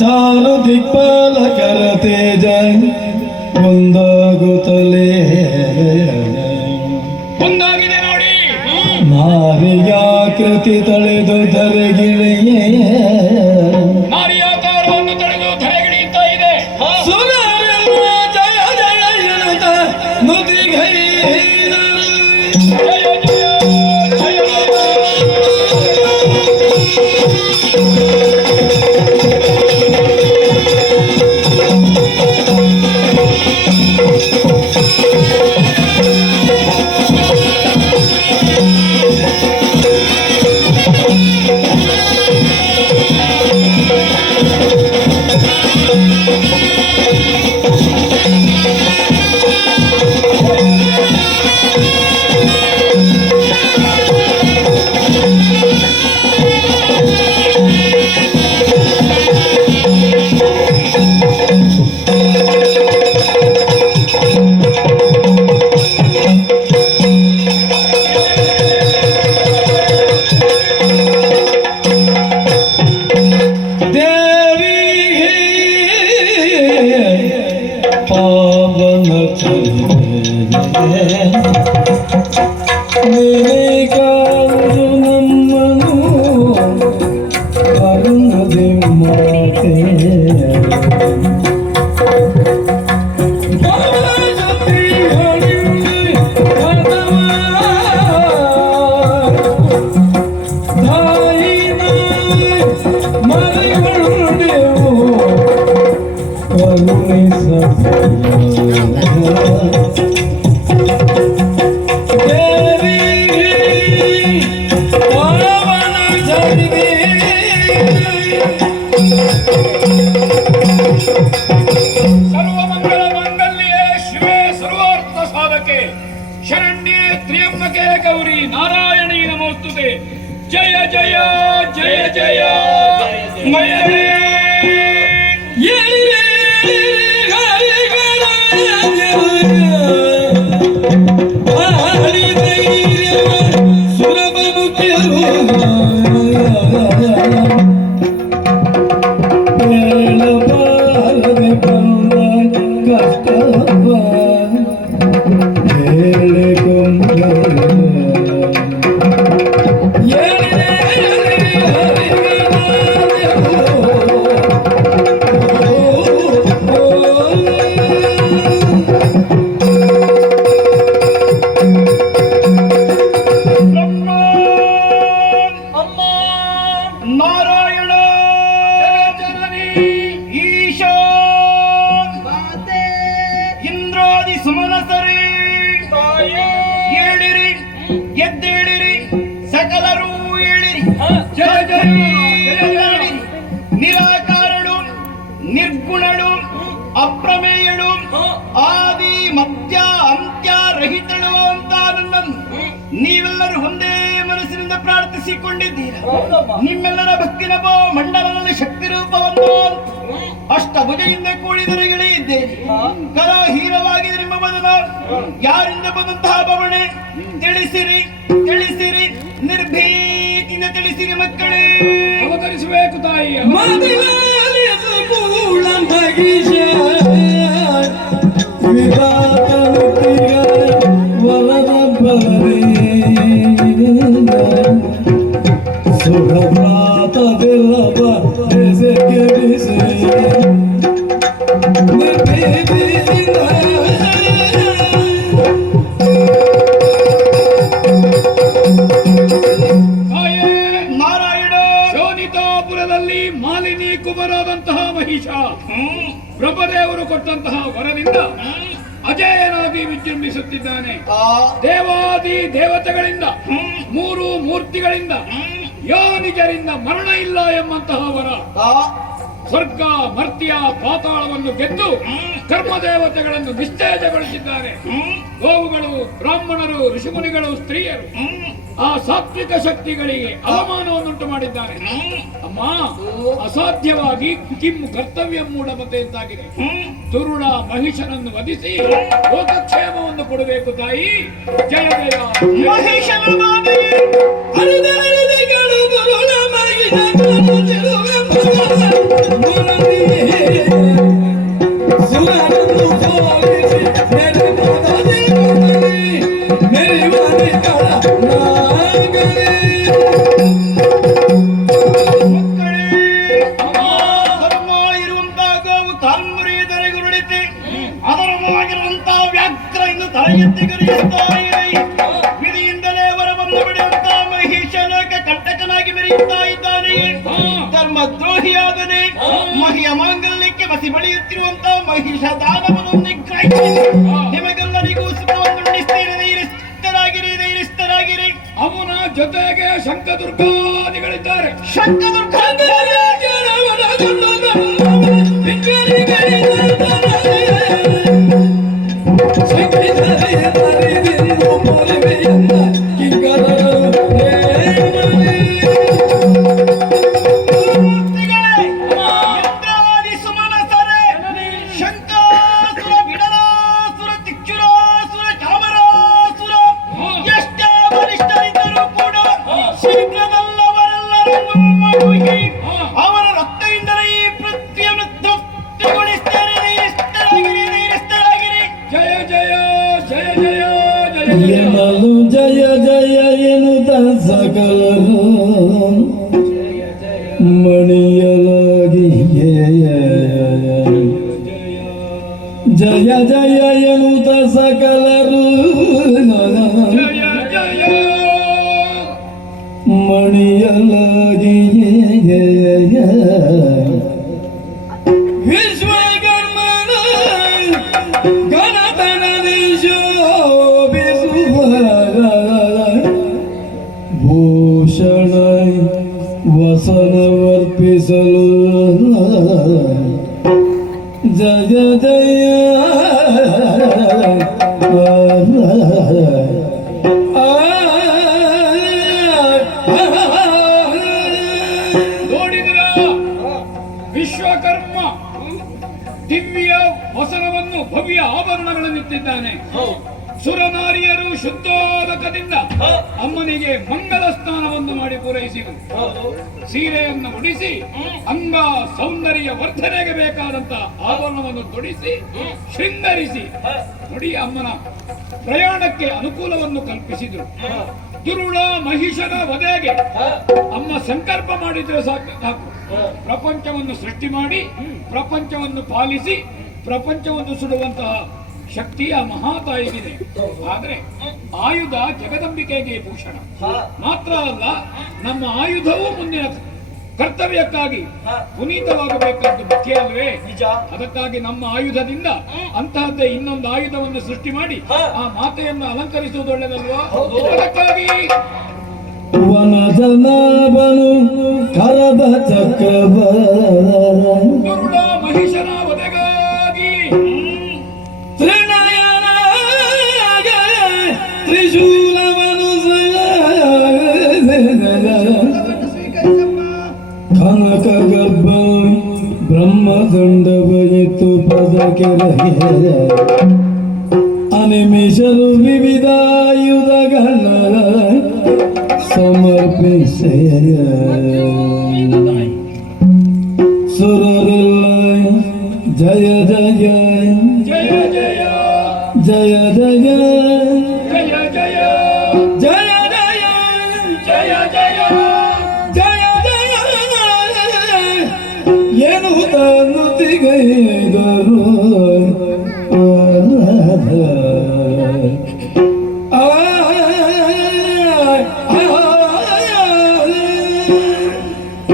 ಚಾರು ದಿಕ್ಪಾಲಕರ ತೇಜ ಒಂದಾಗುತ್ತಲೇ ಒಂದಾಗಿದೆ ನೋಡಿ. ನಾರಿಯಾಕೃತಿ ತಳೆದು ಧರೆಗಿಳಿಯೇ. 天 ನೀವೆಲ್ಲರೂ ಒಂದೇ ಮನಸ್ಸಿನಿಂದ ಪ್ರಾರ್ಥಿಸಿಕೊಂಡಿದ್ದೀರ? ನಿಮ್ಮೆಲ್ಲರ ಭಕ್ತಿನ ಬೋ ಮಂಡಲದಲ್ಲಿ ಶಕ್ತಿ ರೂಪವನ್ನು ಅಷ್ಟಭುಜದಿಂದ ಕೂಡಿದರಗಳೇ ಕೂಡಿದರೆ ಕಲಾಹೀನವಾಗಿದೆ ನಿಮ್ಮ ಬದಲ ಯಾರಿಂದ ಬಂದಂತಹ ಬವಣೆ? ತಿಳಿಸಿರಿ ತಿಳಿಸಿರಿ. ನಿರ್ಭೀತಿಯಿಂದ ತಿಳಿಸಿರಿ ಮಕ್ಕಳೇ. ಅವತರಿಸಬೇಕು ತಾಯಿ ಮಹಿಷ ಪ್ರಭದೇವರು ಕೊಟ್ಟಂತಹ ವರದಿಂದ ಅಜಯನಾಗಿ ವಿಜೃಂಭಿಸುತ್ತಿದ್ದಾನೆ. ದೇವಾದಿ ದೇವತೆಗಳಿಂದ ಮೂರು ಮೂರ್ತಿಗಳಿಂದ ಯೋನಿಜರಿಂದ ಮರಣ ಇಲ್ಲ ಎಂಬಂತಹ ವರ. ಸ್ವರ್ಗ ಮರ್ತಿಯ ಪಾತಾಳವನ್ನು ಗೆದ್ದು ಕರ್ಮ ದೇವತೆಗಳನ್ನು ನಿಶ್ಚೇಜಗೊಳಿಸಿದ್ದಾರೆ ಗೋವುಗಳು ಬ್ರಾಹ್ಮಣರು ಋಷಿಮುನಿಗಳು ಸ್ತ್ರೀಯರು ಆ ಸಾತ್ವಿಕ ಶಕ್ತಿಗಳಿಗೆ ಅವಮಾನವನ್ನುಂಟು ಮಾಡಿದ್ದಾರೆ. ಅಮ್ಮ ಅಸಾಧ್ಯವಾಗಿ ಕಿಂ ಕರ್ತವ್ಯ ಮೂಢಮತೆ ಎಂದಾಗಿದೆ ತುರುಳ ಮಹಿಷನನ್ನು ವಧಿಸಿ ಲೋಕಕ್ಷೇಮವನ್ನು ಕೊಡಬೇಕು ತಾಯಿ. ಜಯ ಜಯ. ವ್ಯಾಘ್ರ ಎಂದು ತಲೆ ಎತ್ತಿ ಕರೆಯುತ್ತಾ ಇದೆ ವಿಧಿಯಿಂದಲೇ ವರವನ್ನು ಬಿಡುವಂತ ಮಹಿಷನಕ ಕಂಟಕನಾಗಿ ಮೆರೆಯುತ್ತಾ ಇದ್ದಾನೆ. ಧರ್ಮ ದ್ರೋಹಿಯಾದನೆ ಮಹಿಯ ಮಾಂಗಲ್ಯಕ್ಕೆ ಬಸಿ ಬಳಿಯುತ್ತಿರುವಂತಹ ಮಹಿಷ ದಾನವನ್ನು ನಿಗ್ರಹಿಸಿ ನಿಮಗೆಲ್ಲರಿಗೂ ಸುಖವನ್ನು ಧೈರ್ಯಸ್ಥರಾಗಿರಿ ಧೈರ್ಯಸ್ಥರಾಗಿರಿ ಅವನ ಜೊತೆಗೆ ಶಂಕದುರ್ಗಾದಿಗಳಿದ್ದಾರೆ. ಶಂಕದುರ್ಗ ಜಯ ಜಯ ಜಯ ಎನ್ನುತ್ತ ಸಕಲರು ಮಣಿಯಲಾಗಿ ಜಯ ಜಯ ಎನ್ನುತ್ತ ಸಕಲರು ಮಣಿಯಲಾಗಿ ನೋಡಿದ್ರ? ವಿಶ್ವಕರ್ಮ ದಿವ್ಯ ವಸನವನ್ನು ಭವ್ಯ ಆಭರಣಗಳನ್ನಿಟ್ಟಿದ್ದಾನೆ ಸುರನಾರಿಯರು ಶುದ್ಧೋದಕದಿಂದ ಅಮ್ಮನಿಗೆ ಮಂಗಲ ಸ್ನಾನವನ್ನು ಮಾಡಿ ಪೂರೈಸಿದರು ಸೀರೆಯನ್ನು ಉಡಿಸಿ, ಅಂಗ ಸೌಂದರ್ಯ ವರ್ಧನೆಗೆ ಬೇಕಾದಂತ ಆಭರಣವನ್ನು ತೊಡಿಸಿ, ಶೃಂಗರಿಸಿ. ನುಡಿ ಅಮ್ಮನ ಪ್ರಯಾಣಕ್ಕೆ ಅನುಕೂಲವನ್ನು ಕಲ್ಪಿಸಿದರು. ದುರುಳ ಮಹಿಷನ ವಧೆಗೆ ಅಮ್ಮ ಸಂಕಲ್ಪ ಮಾಡಿದ್ರೆ ಸಾಕು ಸಾಕು. ಪ್ರಪಂಚವನ್ನು ಸೃಷ್ಟಿ ಮಾಡಿ, ಪ್ರಪಂಚವನ್ನು ಪಾಲಿಸಿ, ಪ್ರಪಂಚವನ್ನು ಸುಡುವಂತಹ ಶಕ್ತಿ ಮಹಾಬಾಯಿಗಿದೆ ಮಹಾತಾಯಿಗಿದೆ ಆದ್ರೆ ಆಯುಧ ಜಗದಂಬಿಕೆಗೆ ಭೂಷಣ. ಮಾತ್ರ ಅಲ್ಲ ನಮ್ಮ ಆಯುಧವೂ ಮುಂದಿನ ಕರ್ತವ್ಯಕ್ಕಾಗಿ ಪುನೀತವಾಗಬೇಕಾದ್ದು ಮುಖ್ಯ ಅಲ್ವೇ? ನಿಜ. ಅದಕ್ಕಾಗಿ ನಮ್ಮ ಆಯುಧದಿಂದ ಅಂತಹದ್ದೇ ಇನ್ನೊಂದು ಆಯುಧವನ್ನು ಸೃಷ್ಟಿ ಮಾಡಿ ಆ ಮಾತೆಯನ್ನು ಅಲಂಕರಿಸುವುದು ಅದಕ್ಕಾಗಿ ಚಕ್ರವ ಗರುಡ ಮಹಿಷನ धन गर्भ ब्रह्म दंड तो पद के रही विविध युद्ध घन समर्पित ನುತಿಗೈದರು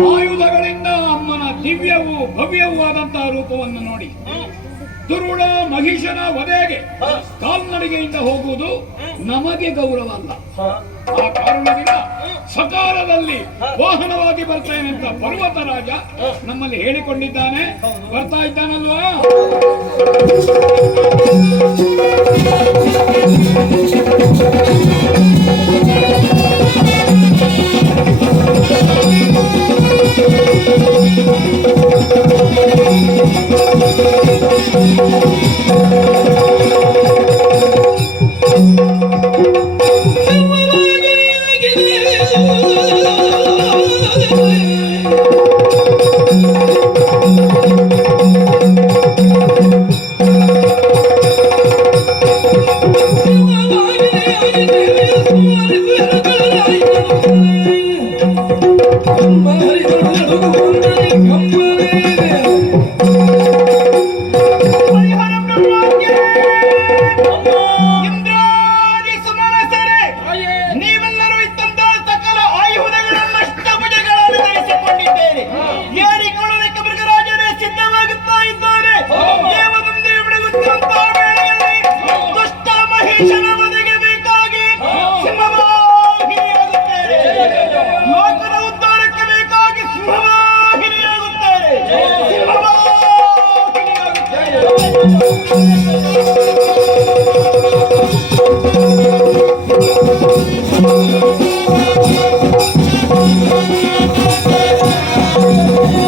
ಆಯುಧಗಳಿಂದ ಅಮ್ಮನ ದಿವ್ಯವೂ ಭವ್ಯವೂ ಆದಂತಹ ರೂಪವನ್ನು ನೋಡಿ ದುರುಡ ಮಹಿಷನ ವಧೆಗೆ ಕಾಲ್ನಡಿಗೆಯಿಂದ ಹೋಗುವುದು ನಮಗೆ ಗೌರವ ಅಲ್ಲ ಆ ಕಾರಣದಿಂದ ಸಕಾಲದಲ್ಲಿ ವಾಹನವಾಗಿ ಬರ್ತೇನೆ ಅಂತ ಪರ್ವತ ರಾಜ ನಮ್ಮಲ್ಲಿ ಹೇಳಿಕೊಂಡಿದ್ದಾನೆ. ಬರ್ತಾ ಇದ್ದಾನಲ್ವಾ?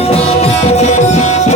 Thank you.